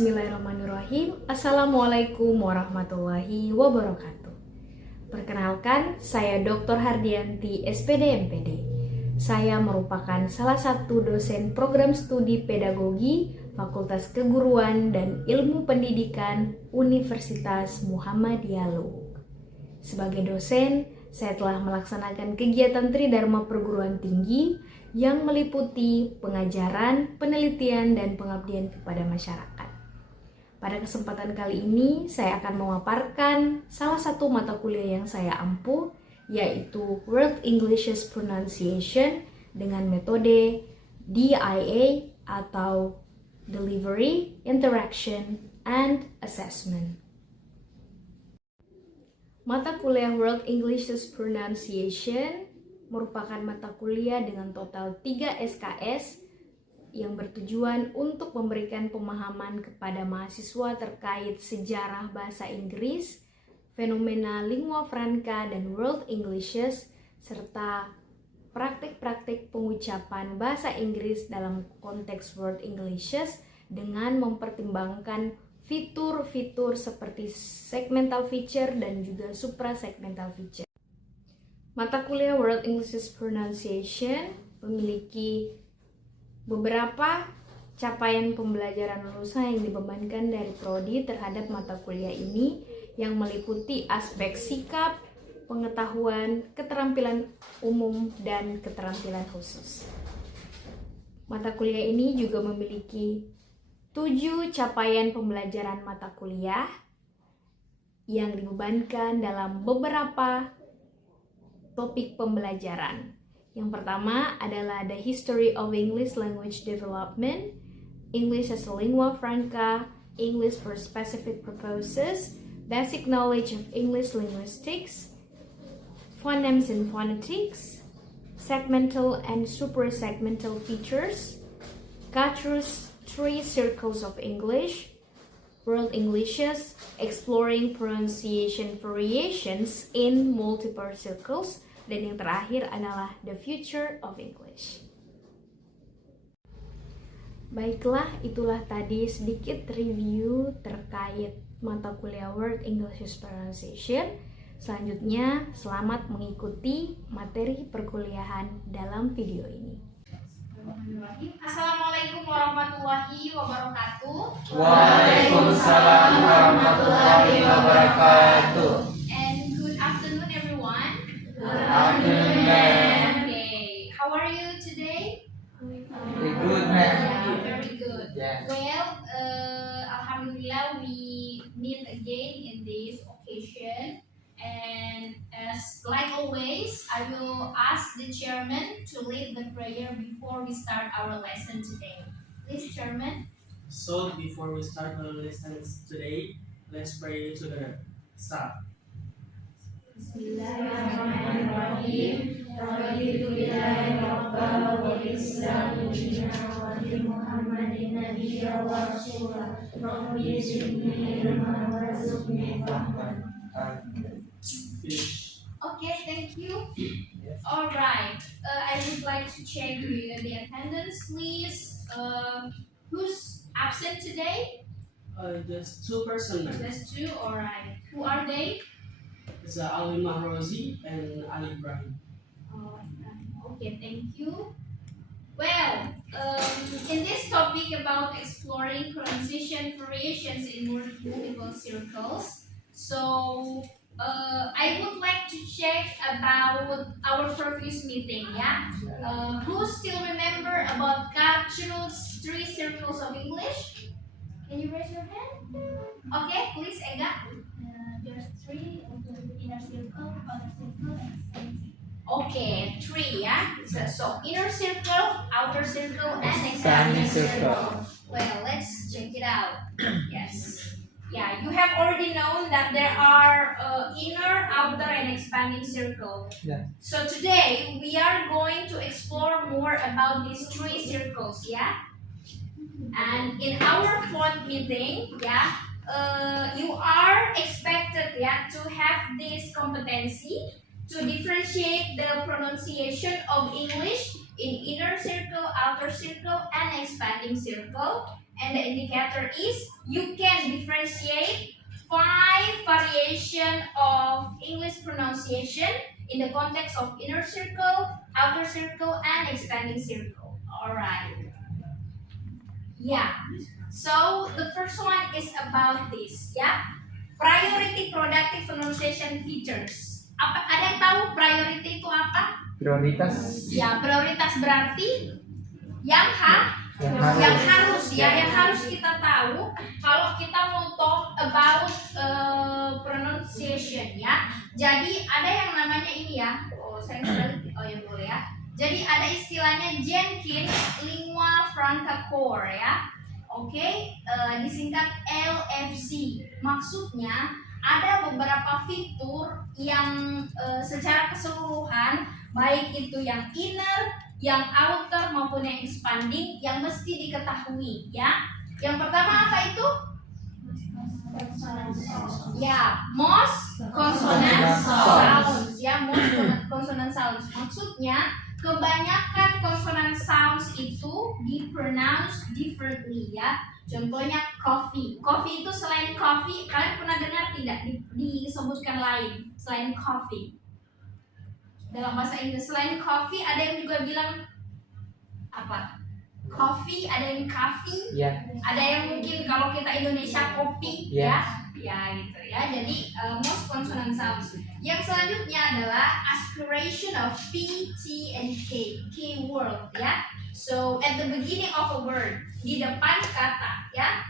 Bismillahirrahmanirrahim. Assalamualaikum warahmatullahi wabarakatuh. Perkenalkan, saya Dr. Hardianti, SPD MPD. Saya merupakan salah satu dosen program studi pedagogi Fakultas Keguruan dan Ilmu Pendidikan Universitas Muhammadiyah Luwu. Sebagai dosen, saya telah melaksanakan kegiatan Tridharma Perguruan Tinggi yang meliputi pengajaran, penelitian, dan pengabdian kepada masyarakat. Pada kesempatan kali ini, saya akan memaparkan salah satu mata kuliah yang saya ampu, yaitu World English Pronunciation dengan metode DIA atau Delivery, Interaction, and Assessment. Mata kuliah World English Pronunciation merupakan mata kuliah dengan total 3 SKS yang bertujuan untuk memberikan pemahaman kepada mahasiswa terkait sejarah bahasa Inggris, fenomena lingua franca dan World Englishes, serta praktik-praktik pengucapan bahasa Inggris dalam konteks World Englishes dengan mempertimbangkan fitur-fitur seperti segmental feature dan juga suprasegmental feature. Mata kuliah World English Pronunciation memiliki beberapa capaian pembelajaran lulusan yang dibebankan dari prodi terhadap mata kuliah ini yang meliputi aspek sikap, pengetahuan, keterampilan umum, dan keterampilan khusus. Mata kuliah ini juga memiliki 7 capaian pembelajaran mata kuliah yang dibebankan dalam beberapa topik pembelajaran. Yang pertama adalah The History of English Language Development, English as a Lingua Franca, English for Specific Purposes, Basic Knowledge of English Linguistics, Phonemes and Phonetics, Segmental and Suprasegmental Features, Catrus 3 Circles of English, World Englishes, Exploring Pronunciation Variations in Multiple Circles, dan yang terakhir adalah The Future of English. Baiklah, itulah tadi sedikit review terkait mata kuliah World English Pronunciation. Selanjutnya, selamat mengikuti materi perkuliahan dalam video ini. Assalamualaikum warahmatullahi wabarakatuh. Waalaikumsalam warahmatullahi wabarakatuh. And good afternoon, everyone. Good afternoon, ma'am. Okay, how are you today? Very good, ma'am. Yeah, very good. Yes. Well, Alhamdulillah, we meet again in this occasion. And as like always, I will ask the chairman to lead the prayer before we start our lesson today. Please, chairman. So before we start our lessons today, let's pray together. Start. Bismillahirrahmanirrahim. Raditu billahi rabba wa bil islami dina wa bi Muhammadin nabiyya wa rasula. Rabbi zidni ilman warzuqni fahman. Finish. Okay, thank you. All right. I would like to check the attendance, please. Who's absent today? Just 2 persons, ma'am. Just 2. All right. Who are they? It's Ali Mahrozi and Ali Ibrahim. Okay, thank you. Well, in this topic about exploring pronunciation variations in multiple circles, so I would like to check about our previous meeting, yeah? Who still remember about Catrus 3 Circles of English? Can you raise your hand? Okay, please, Ega. There's 3 inner circle, outer circle, and expanding circle. Okay, 3, yeah? So inner circle, outer circle, and Expanding expanding circle. circle. Well, let's check it out. Yes. Yeah, you have already known that there are inner, outer, and expanding circle. Yeah. So today we are going to explore more about these 3 circles, yeah? And in our 4th meeting, yeah, you are expected, yeah, to have this competency to differentiate the pronunciation of English in inner circle, outer circle, and expanding circle. And the indicator is you can differentiate 5 variation of English pronunciation in the context of inner circle, outer circle, and expanding circle. Alright. Yeah. So the first one is about this, ya. Priority productive pronunciation features. Ada yang tahu priority itu apa? Prioritas. Ya, prioritas berarti yang harus kita tahu kalau kita mau talk about pronunciation, ya. Jadi ada yang namanya ini, ya. Ya boleh, ya. Jadi ada istilahnya Jenkins Lingua Franca Core, ya. Oke, disingkat LFC. Maksudnya ada beberapa fitur yang secara keseluruhan, baik itu yang inner, yang outer maupun yang expanding, yang mesti diketahui, ya. Yang pertama apa itu? Ya, most consonant sounds, ya, most consonant sounds. Maksudnya kebanyakan consonant sounds itu di-pronounce differently, ya. Contohnya coffee. Coffee itu selain coffee, kalian pernah dengar tidak disebutkan lain selain coffee? Dalam bahasa Inggris selain coffee ada yang juga bilang apa? Coffee, ada yang coffee, ada yang mungkin kalau kita Indonesia kopi, ya gitu, ya. Jadi most consonant sounds. Yang selanjutnya adalah aspiration of P, T, and K, keyword, ya. So at the beginning of a word, di depan kata, ya.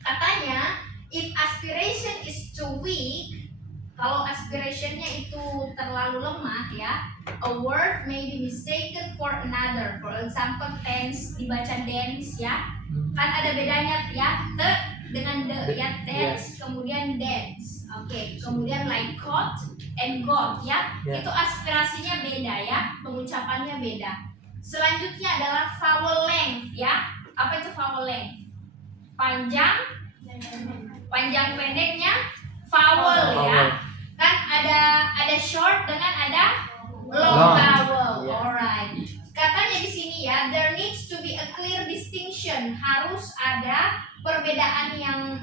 Katanya if aspiration is too weak, kalau aspirationnya itu terlalu lemah, ya, a word may be mistaken for another. For example, tense dibaca dance, ya. Kan ada bedanya, ya, te dengan de, ya, tense, kemudian dance. Oke, kemudian like got and got, ya. Itu aspirasinya beda, ya, pengucapannya beda. Selanjutnya adalah vowel length, ya. Apa itu vowel length? Panjang pendeknya vowel, ya. Kan ada short dengan ada long vowel. Alright. Katanya di sini, ya, there needs to be a clear distinction. Harus ada perbedaan yang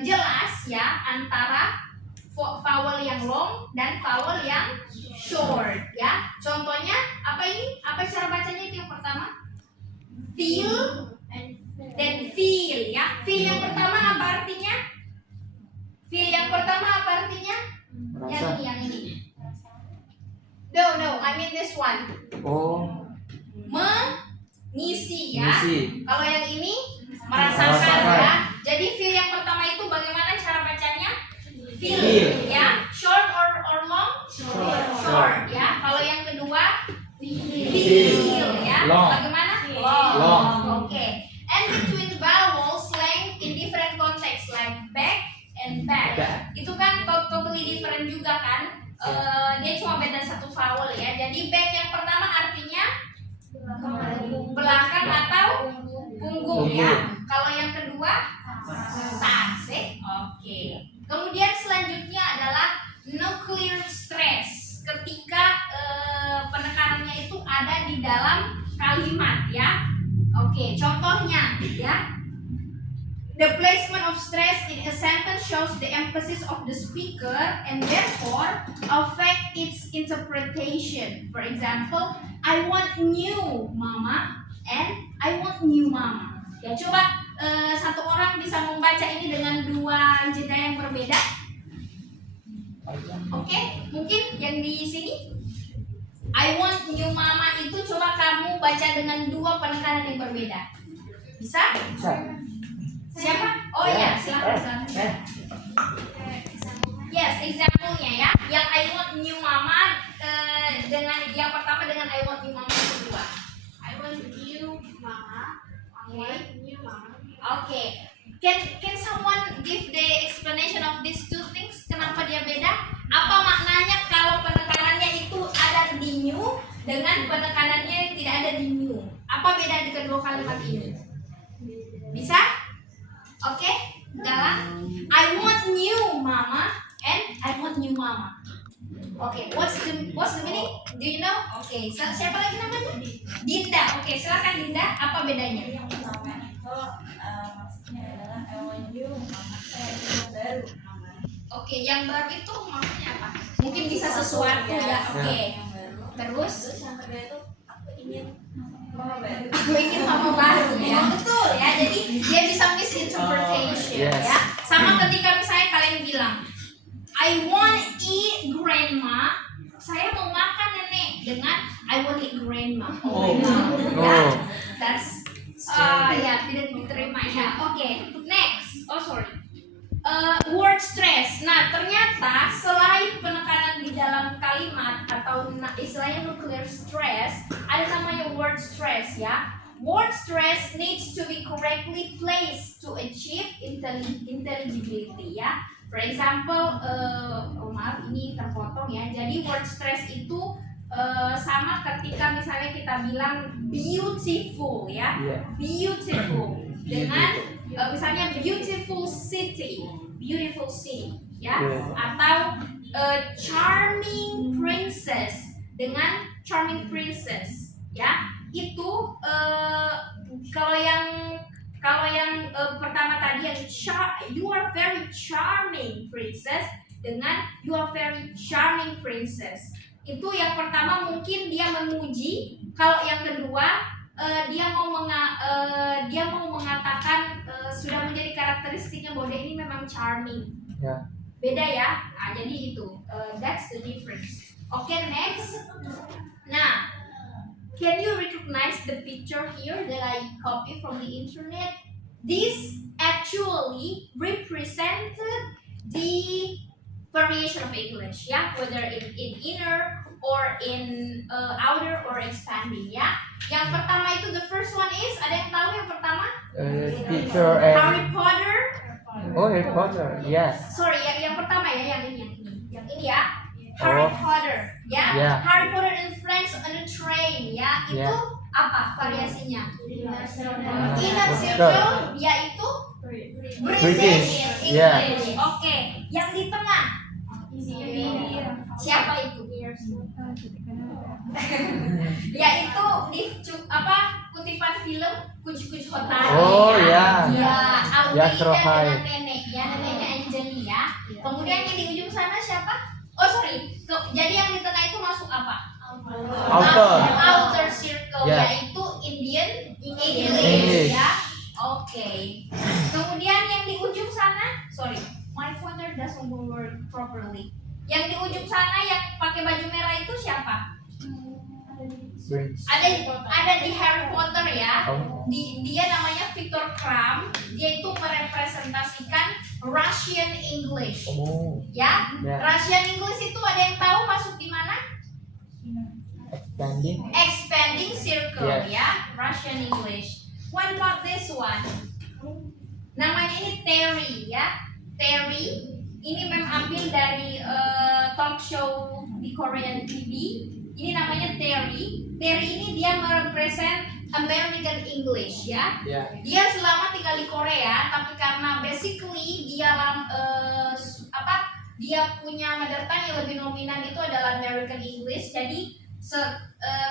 jelas, ya, antara vowel yang long dan vowel yang short, ya. Contohnya apa ini? Apa cara bacanya itu yang pertama? Feel dan feel, ya. Feel yang pertama apa artinya? Feel yang pertama apa artinya? Yang ini. No, I mean this one. Oh. Mengisi, ya. Mengisi. Kalau yang ini merasakan, ya. Jadi feel yang pertama itu bagaimana cara bacanya? Feel, ya. Short or long? Short, ya. Kalau yang kedua feel, ya. Long. Bagaimana? Long. Okay. And between vowels length in different context like back and back. Itu kan totally different juga, kan? Dia cuma beda satu vowel, ya. Jadi back yang pertama artinya belakang atau punggung, ya. Kalau yang kedua tas, Oke. Kemudian selanjutnya adalah nuclear stress. Ketika penekanannya itu ada di dalam kalimat, ya. Oke, contohnya, ya. The placement of stress in a sentence shows the emphasis of the speaker and therefore affect its interpretation. For example, I want new mama and I want new mama. Ya, coba satu orang bisa membaca ini dengan dua jeda yang berbeda. Oke, mungkin yang di sini I want new mama itu coba kamu baca dengan dua penekanan yang berbeda. Bisa? Bisa. Siapa? Oh ya, silakan. Yes, example-nya, ya. Yang I want new mama dengan yang pertama dengan I want new mama yang kedua. I want new mama. Okay. Can someone give the explanation of these two things? Kenapa dia beda? Apa maknanya kalau penekanannya itu ada di new dengan penekanannya yang tidak ada di new? Apa beda di kedua kalimat ini? Bisa? Oke, Galang. I want new mama and I want new mama. Oke, what's the meaning? Do you know? Oke, siapa lagi namanya? Dinda. Oke, silakan Dinda. Apa bedanya? Yang pertama itu maksudnya adalah I want you, saya itu baru namanya. Oke, yang baru itu maksudnya apa? Mungkin bisa sesuatu ya. Oke. Yang baru. Terus Yang kedua itu aku ingin mama baru. aku ingin mama baru ya. Betul ya. Jadi dia bisa misinterpretation Yes. ya. Sama ketika misalnya kalian bilang I want eat grandma, saya mau makan nenek dengan I want eat grandma. Oh. Ya. That's ya tidak diterima ya. Oke, next. Oh sorry. Word stress. Nah, ternyata selain penekanan di dalam kalimat atau istilahnya nuclear stress, ada namanya word stress ya. Word stress needs to be correctly placed to achieve intelligibility ya. For example, maaf ini terpotong ya. Jadi word stress itu sama ketika misalnya kita bilang beautiful ya. Yeah. Beautiful dengan misalnya beautiful city ya. Yeah. Atau charming princess dengan charming princess ya. Itu kalau yang pertama tadi yang you are very charming princess dengan you are very charming princess. Itu yang pertama mungkin dia memuji, kalau yang kedua dia mau mengatakan sudah menjadi karakteristiknya bahwa dia ini memang charming. Ya. Beda ya. Nah, jadi itu that's the difference. Oke, next. Nah, can you recognize the picture here that I copy from the internet? This actually represented the variation of English, ya, whether in inner or in outer or expanding, ya. Yang pertama itu the first one is, ada yang tahu yang pertama? Teacher and Harry Potter. Harry Potter. Yes. Sorry, yang pertama ya, yang ini ya. Harry Potter, ya. Yeah. Harry Potter and Friends on a Train, ya. Itu Yeah. apa variasinya? Inner Inner circle, yaitu British English. Yeah. Oke, yang di tengah siapa itu? Yaitu di kutipan film Kucu-Kucu Hotel. Oh, ya. Ya, Ya, Aulia Krohai. dengan nenek, ya neneknya Angelina. Ya. Kemudian yang di ujung sana siapa? Oh sorry, jadi yang di tengah itu masuk apa? Outer circle, Ya. yaitu Indian English. English, ya. Oke. Kemudian yang di ujung sana, sorry, my pointer doesn't work properly. Yang di ujung sana yang pakai baju merah itu siapa? Ada di Harry Potter ya. Oh. Dia namanya Viktor Krum. Dia itu merepresentasikan Russian English. Oh. Ya, Ya. Russian English itu ada yang tahu masuk di mana? Expanding. Expanding circle, Yes. ya, Russian English. What about this one? Namanya ini Terry, ya. Terry ini memang ambil dari talk show di Korean TV. Ini namanya Terry. Terry ini dia merepresent American English, ya. Ya. Dia selama tinggal di Korea, tapi karena basically dia dia punya mother tongue yang lebih dominan itu adalah American English. Jadi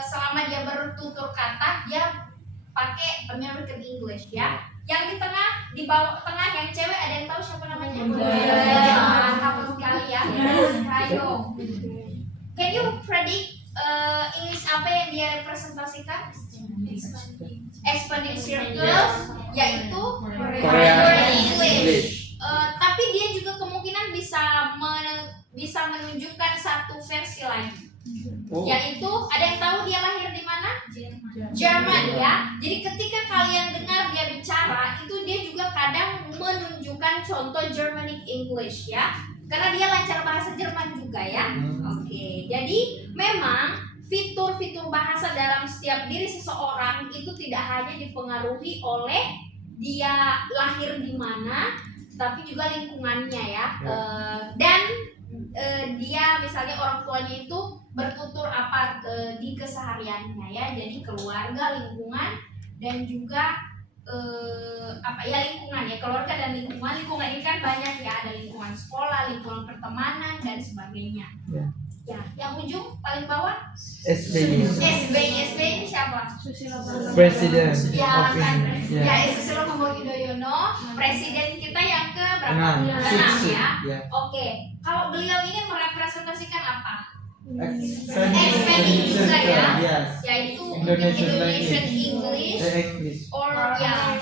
selama dia bertutur kata, dia pakai American English, ya. Yang di tengah, di bawah tengah yang cewek ada yang tahu siapa namanya? Mantap sekali ya. Ayo. Can you predict English apa yang dia representasikan? Expanding circles, yaitu Korean English. Tapi dia juga kemungkinan bisa menunjukkan satu versi lain. Oh. Yaitu ada yang tahu dia lahir di mana? Jerman, ya. Jadi ketika kalian dengar dia bicara, itu dia juga kadang menunjukkan contoh Germanic English, ya. Karena dia lancar bahasa Jerman juga, ya. Oke. Jadi memang fitur-fitur bahasa dalam setiap diri seseorang itu tidak hanya dipengaruhi oleh dia lahir di mana, tapi juga lingkungannya, ya. Dan dia misalnya orang tuanya itu bertutur apa di kesehariannya, ya. Jadi keluarga, lingkungan, dan juga lingkungan, ya. Keluarga dan lingkungan ini kan banyak, ya. Ada lingkungan sekolah, lingkungan pertemanan, dan sebagainya. Ya, yang ujung paling bawah SBY. SBY ini siapa? Presiden Ya of kan, Indonesia. ya Susilo Bambang Yudhoyono, presiden kita yang ke berapa? Enam. Enam Six. ya. Ya. Oke, kalau beliau ini merepresentasikan apa? Expanding juga ya. Yes. Yaitu Indonesian Indonesian language. English English. or ya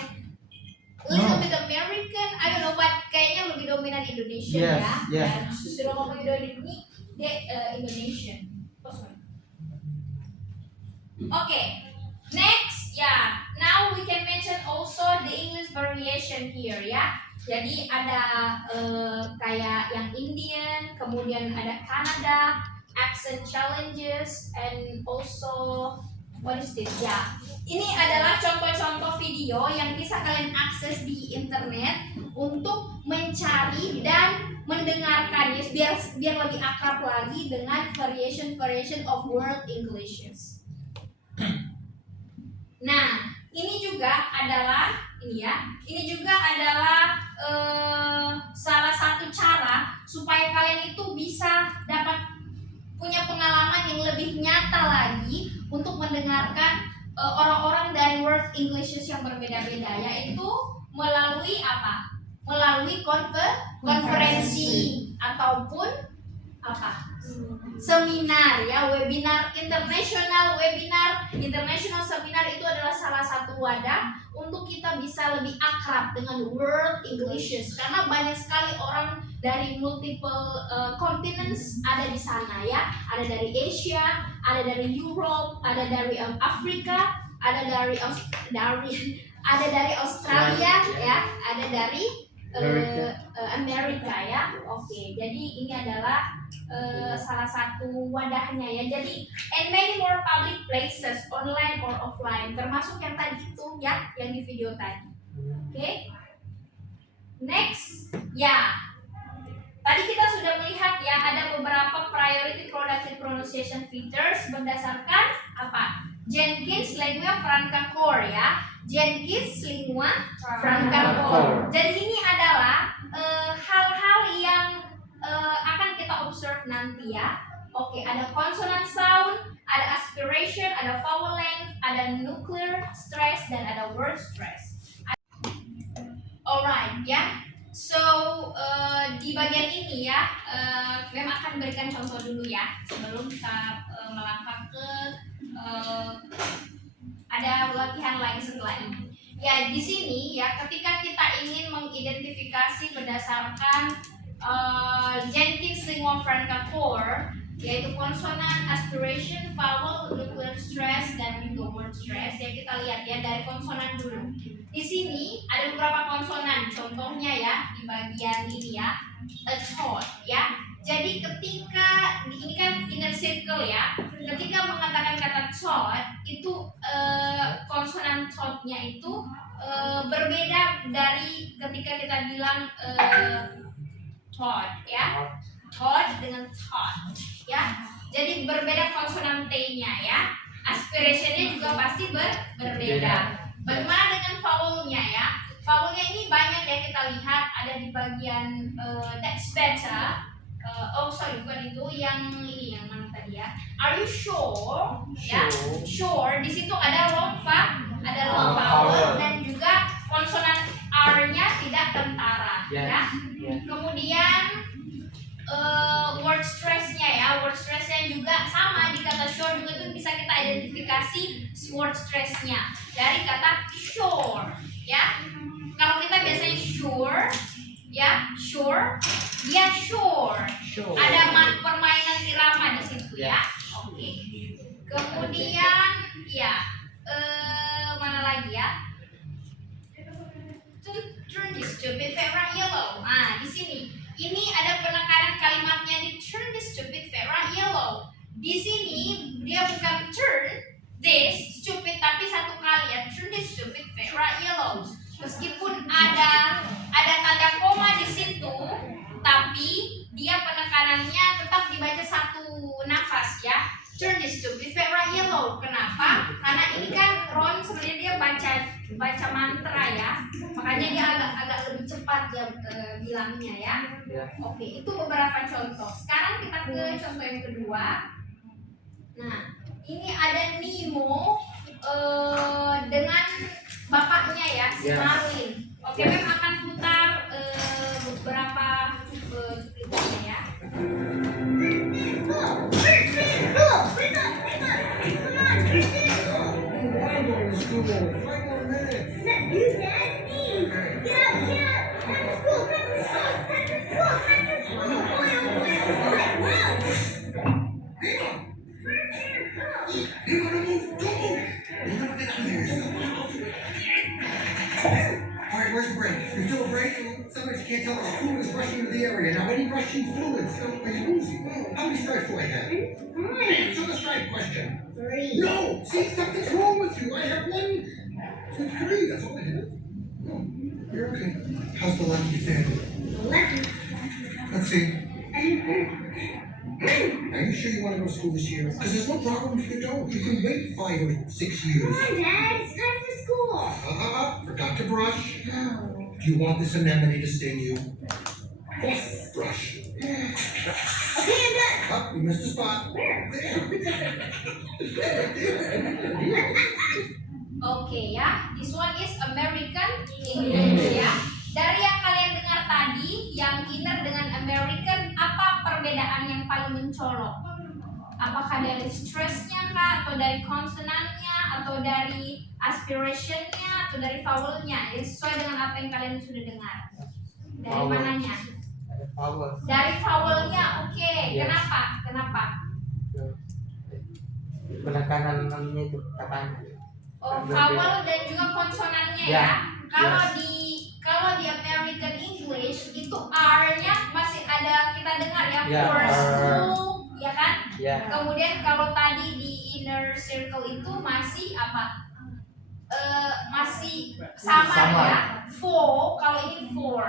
little bit American, I don't know, but kayaknya lebih dominan Indonesian Yes, ya. yes. Dan Susilo Bambang Yudhoyono ini dia Indonesian. Oh, sorry. Okay, next, yeah. Now we can mention also the English variation here, ya. Jadi ada kayak yang Indian, kemudian ada Canada, accent challenges, and also what is this? Ya, ini adalah contoh-contoh video yang bisa kalian akses di internet untuk mencari dan mendengarkannya biar lebih akrab lagi dengan variation of word Englishes. Nah, ini juga adalah ini juga adalah salah satu cara supaya kalian itu bisa dapat punya pengalaman yang lebih nyata lagi untuk mendengarkan orang-orang dari word Englishes yang berbeda-beda, yaitu melalui apa? Melalui konferensi ataupun apa? Seminar ya, webinar, international seminar itu adalah salah satu wadah untuk kita bisa lebih akrab dengan word Englishes, karena banyak sekali orang dari multiple continents ada di sana ya. Ada dari Asia, ada dari Europe, ada dari Afrika, ada dari Australia ya, ada dari Amerika ya. Oke, jadi ini adalah salah satu wadahnya ya. Jadi and many more public places online or offline, termasuk yang tadi itu ya, yang di video tadi. Oke. Next, ya. Tadi kita sudah melihat ya, ada beberapa priority productive pronunciation features berdasarkan apa? Jenkins Lingua Franca Core ya. Jenkins Lingua Franca Core. Jadi ini adalah hal-hal yang akan kita observe nanti ya. Oke, ada consonant sound, ada aspiration, ada vowel length, ada nuclear stress, dan ada word stress. Alright ya. So di bagian ini ya, Clem akan berikan contoh dulu ya sebelum kita melangkah ke ada latihan lagi setelah ini. Ya, di sini ya, ketika kita ingin mengidentifikasi berdasarkan Jenkins Lingua Franca Core, yaitu konsonan, aspiration, vowel, nuclear stress, dan juga word stress, ya kita lihat ya dari konsonan dulu. Di sini ada beberapa konsonan, contohnya ya di bagian ini ya, a thought ya. Jadi ketika ini kan inner circle ya, ketika mengatakan kata thought itu konsonan thought-nya itu berbeda dari ketika kita bilang thought ya, thought dengan thought ya. Jadi berbeda konsonan T-nya ya. Aspiration-nya juga pasti berbeda. Bagaimana dengan vowel-nya ya? Vowel-nya ini banyak ya, kita lihat ada di bagian that's better. Bukan itu, yang ini yang mana tadi ya? Are you sure? Ya, sure. Di situ ada long vowel dan juga konsonan R-nya tidak kentara ya. Kemudian word stress-nya ya, word stress-nya juga sama di kata sure juga tuh bisa kita identifikasi word stress-nya dari kata sure ya. Kalau kita biasanya sure ya, sure, dia sure. Ada permainan irama di situ ya. Oke. Kemudian ya mana lagi ya? Turn this stupid Vera yellow. Di sini. Ini ada penekanan kalimatnya di turn this stupid Vera yellow. Di sini dia bukan turn this stupid tapi satu kali ya, turn this stupid Vera yellow. Meskipun ada tanda koma di situ, tapi dia penekanannya tetap dibaca satu nafas ya. Turn this stupid Vera yellow. Kenapa? Karena ini kan Ron sebenarnya dia baca baca mantra ya. Makanya dia agak lebih cepat dia bilangnya ya. Ya. Oke, itu beberapa contoh. Sekarang kita ke contoh yang kedua. Nah, ini ada Nemo dengan bapaknya ya, si Ya. Marlin. Oke, Mem akan putar beberapa cuplikannya ya. Alright, where's the break? You feel a break? Sometimes you can't tell if a fluid is rushing into the area. Now, any rushing fluids, are you losing? How many stripes do I have? Answer the stripe question. 3. No! See, something's wrong with you. I have 1, 2, 3. That's all I have. Oh, you're okay. How's the left standing? Let's see. Are you sure you want to go to school this year? Because there's no problem if you don't. You can wait 5 or 6 years. Come on, Dad. It's time for school. Forgot to brush. Oh. Do you want this anemone to sting you? Yes. Brush. Okay, I'm done. Oh, you missed a spot. Where? There. Oke ya, this one is American English ya. Dari yang kalian dengar tadi, yang inner dengan American, apa perbedaan yang paling mencolok? Apakah dari stressnya kah, atau dari konsonannya, atau dari aspirationnya, atau dari vowelnya? Ya, sesuai dengan apa yang kalian sudah dengar. Dari Vowel. mananya? Power. Dari vowelnya, oke. Yes. Kenapa? Penekanan namanya itu katanya. Oh, vowel dan juga konsonannya ya. Ya, Kalau di American English itu R-nya masih ada kita dengar ya, Ya, for R. school, ya kan? Ya. Kemudian kalau tadi di inner circle itu masih apa? Masih sama Sama. ya. For, kalau ini for.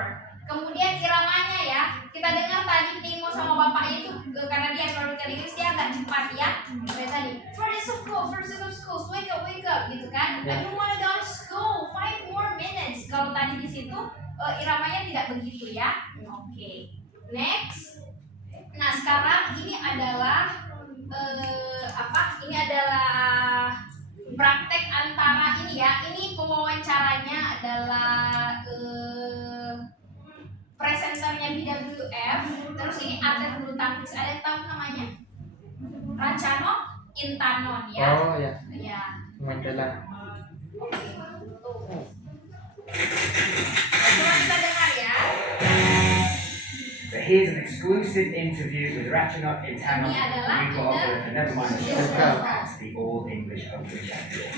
Kemudian iramanya ya, kita dengar tadi Nemo sama bapaknya itu karena dia American English dia agak cepat ya. Kayak tadi, first of school, wake up, gitu kan? Ya. I don't wanna go to school, 5 more minutes. Kalau tadi di situ iramanya tidak begitu ya. Oke, next. Nah sekarang ini adalah Ini adalah praktek antara ini ya. Ini pewawancaranya adalah presenternya BWF. Terus ini atlet bulu tangkis. Ada yang tahu namanya? Racano Intanon ya. Oh ya, Ya. Mandala. Tuh. Coba kita dengar ya. But here's an exclusive interview with Ratchanok Intanon. Ini adalah We've got inner over never mind the circle. circle as the All English Open Champion.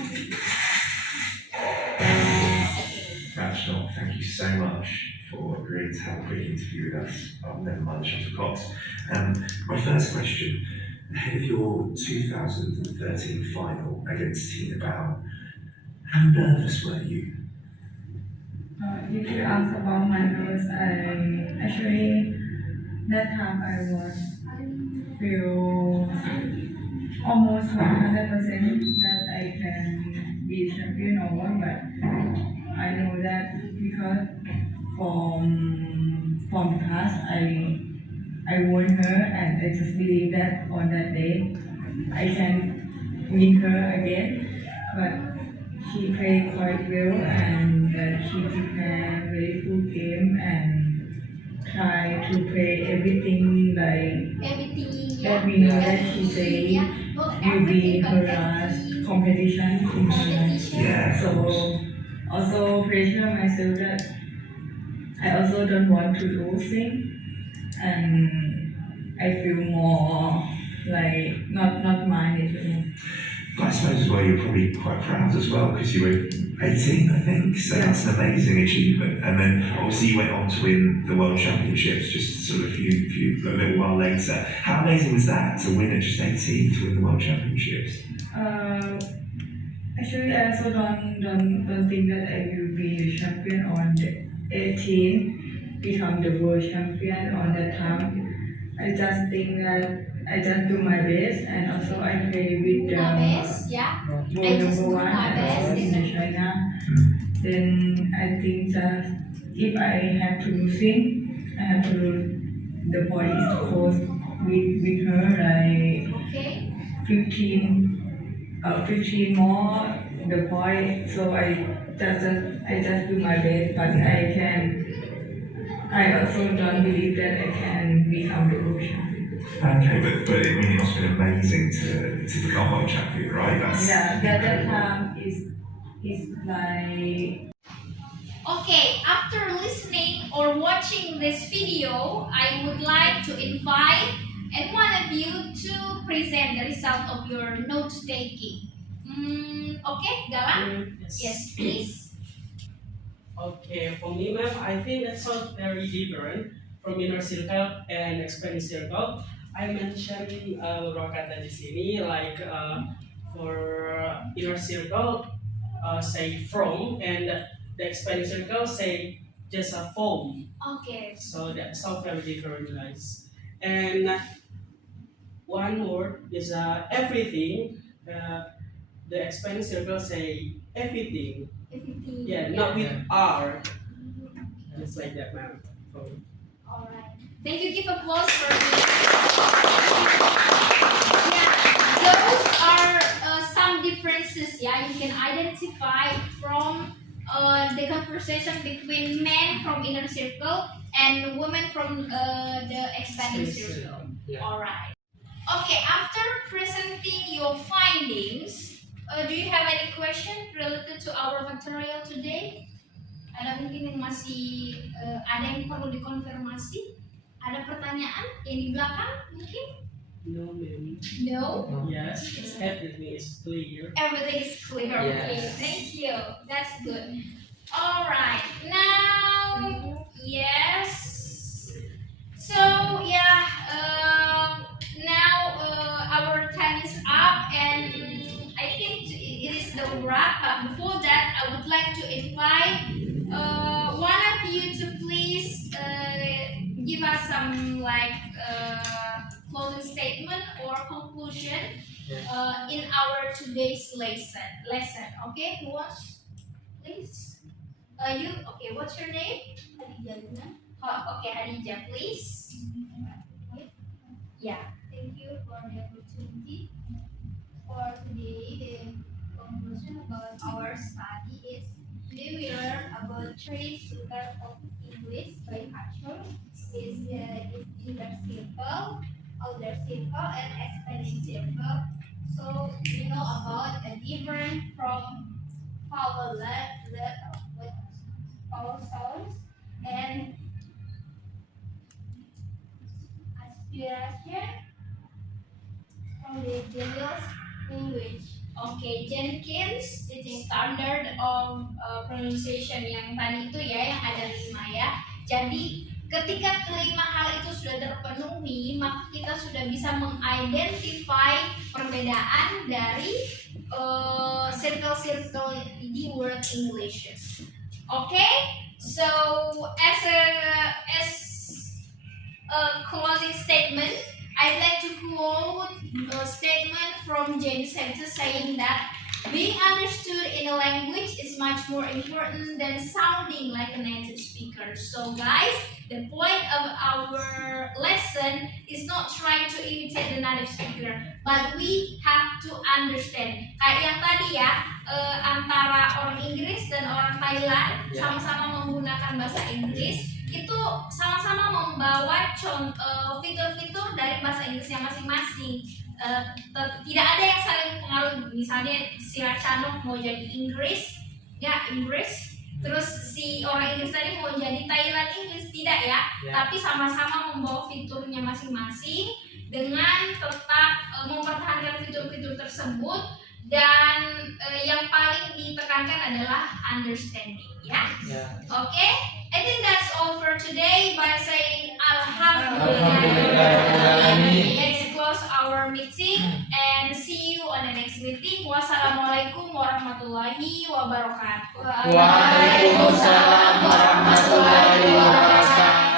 Ratchanok, thank you so much for agreeing to have a quick interview with us on Never Mind the Shuttlecocks. My first question, ahead of your 2013 final against Tina Bow, how nervous were you? If you ask about my nerves, that time I was feel almost 100% that I can be champion or one, but I know that because from the past I won her, and I just believe that on that day I can win her again. But she played quite well, and she prepared very good game and try to play everything like Everything ya. that we know that she say Ya. Not will be everything, her but last everything. competition in her life. Yeah, So also pressure myself that I also don't want to lose things, and I feel more like not mine anymore. But I suppose as well you're probably quite proud as well because you were 18, I think, so that's an amazing achievement. And then obviously you went on to win the World Championships just sort of a little while later. How amazing was that to win at just 18 to win the World Championships? Actually, I also don't think that I will be the champion on the 18, become the world champion on that time. I just think that I just do my best, and also I play with the Mabes ya. world number one my and also best. in the China. Then I think that if I have to sing, I have to the boy is close with her like Okay. 15 more the boy. So I just do my best, but I also don't believe that I can become the world champion. Okay, but I mean, it must have been amazing to become world champion, right? That's Yeah, that time is like. Okay, after listening or watching this video, I would like to invite any one of you to present the result of your note taking. Okay, Galang? Yes, please. Okay, for me, ma'am, I think that's not very different from inner circle and expanding circle. I mentioned beberapa kata di sini, like for inner circle, say from, and the expanding circle say just a foam. Okay. So that's not very different, guys. And one word is everything. The expanding circle say everything. Everything. Yeah, not with R. Just like that, ma'am. Alright. Thank you. Give applause for me. Yeah, those are some differences. Yeah, you can identify from the conversation between men from inner circle and women from the expanding circle. Yeah. Alright. Okay, after presenting your findings, do you have any question related to our material today? Ada mungkin yang masih ada yang perlu dikonfirmasi? Ada pertanyaan yang di belakang mungkin? No, ma'am. No? Yes, everything is clear. Everything is clear. Okay, Yes. thank you. That's good. Alright, now, yes. So, yeah, now our time is up and I think it is the wrap. But before that, I would like to invite one of you to please give us some closing statement or conclusion in our today's lesson. Okay, who wants? Please. You. Okay. What's your name? Hadijah. Okay, Hadijah, please. Yeah. Thank you for the opportunity. For today, the conclusion about our study is today we learn about three circles of English by Arthur. Is inner circle, outer circle, and expanding circle. So we know about the different from vowel vowel sounds and aspiration from the Daniel's language. Okay, Jenkins, standard of pronunciation yang tadi itu ya, yang ada 5 ya. Jadi ketika kelima hal itu sudah terpenuhi, maka kita sudah bisa mengidentify perbedaan dari circle-circle di word Englishes. Okay, so as a closing statement, I'd like to quote a statement from James Center saying that being understood in a language is much more important than sounding like a native speaker. So guys, the point of our lesson is not trying to imitate the native speaker, but we have to understand. Kayak yang tadi ya, antara orang Inggris dan orang Thailand sama-sama menggunakan bahasa Inggris, itu sama-sama membawa fitur-fitur dari bahasa Inggrisnya masing-masing. Tidak ada yang saling mempengaruhi. Misalnya si Racanok mau jadi Inggris, terus si orang Inggris tadi mau jadi Thailand Inggris, tidak ya. Tapi sama-sama membawa fiturnya masing-masing dengan tetap mempertahankan fitur-fitur tersebut, dan yang paling ditekankan adalah understanding ya. Okay? I think that's all for today by saying Alhamdulillah. Let's close our meeting and see you on the next meeting. Wassalamualaikum warahmatullahi wabarakatuh. Waalaikumsalam warahmatullahi wabarakatuh.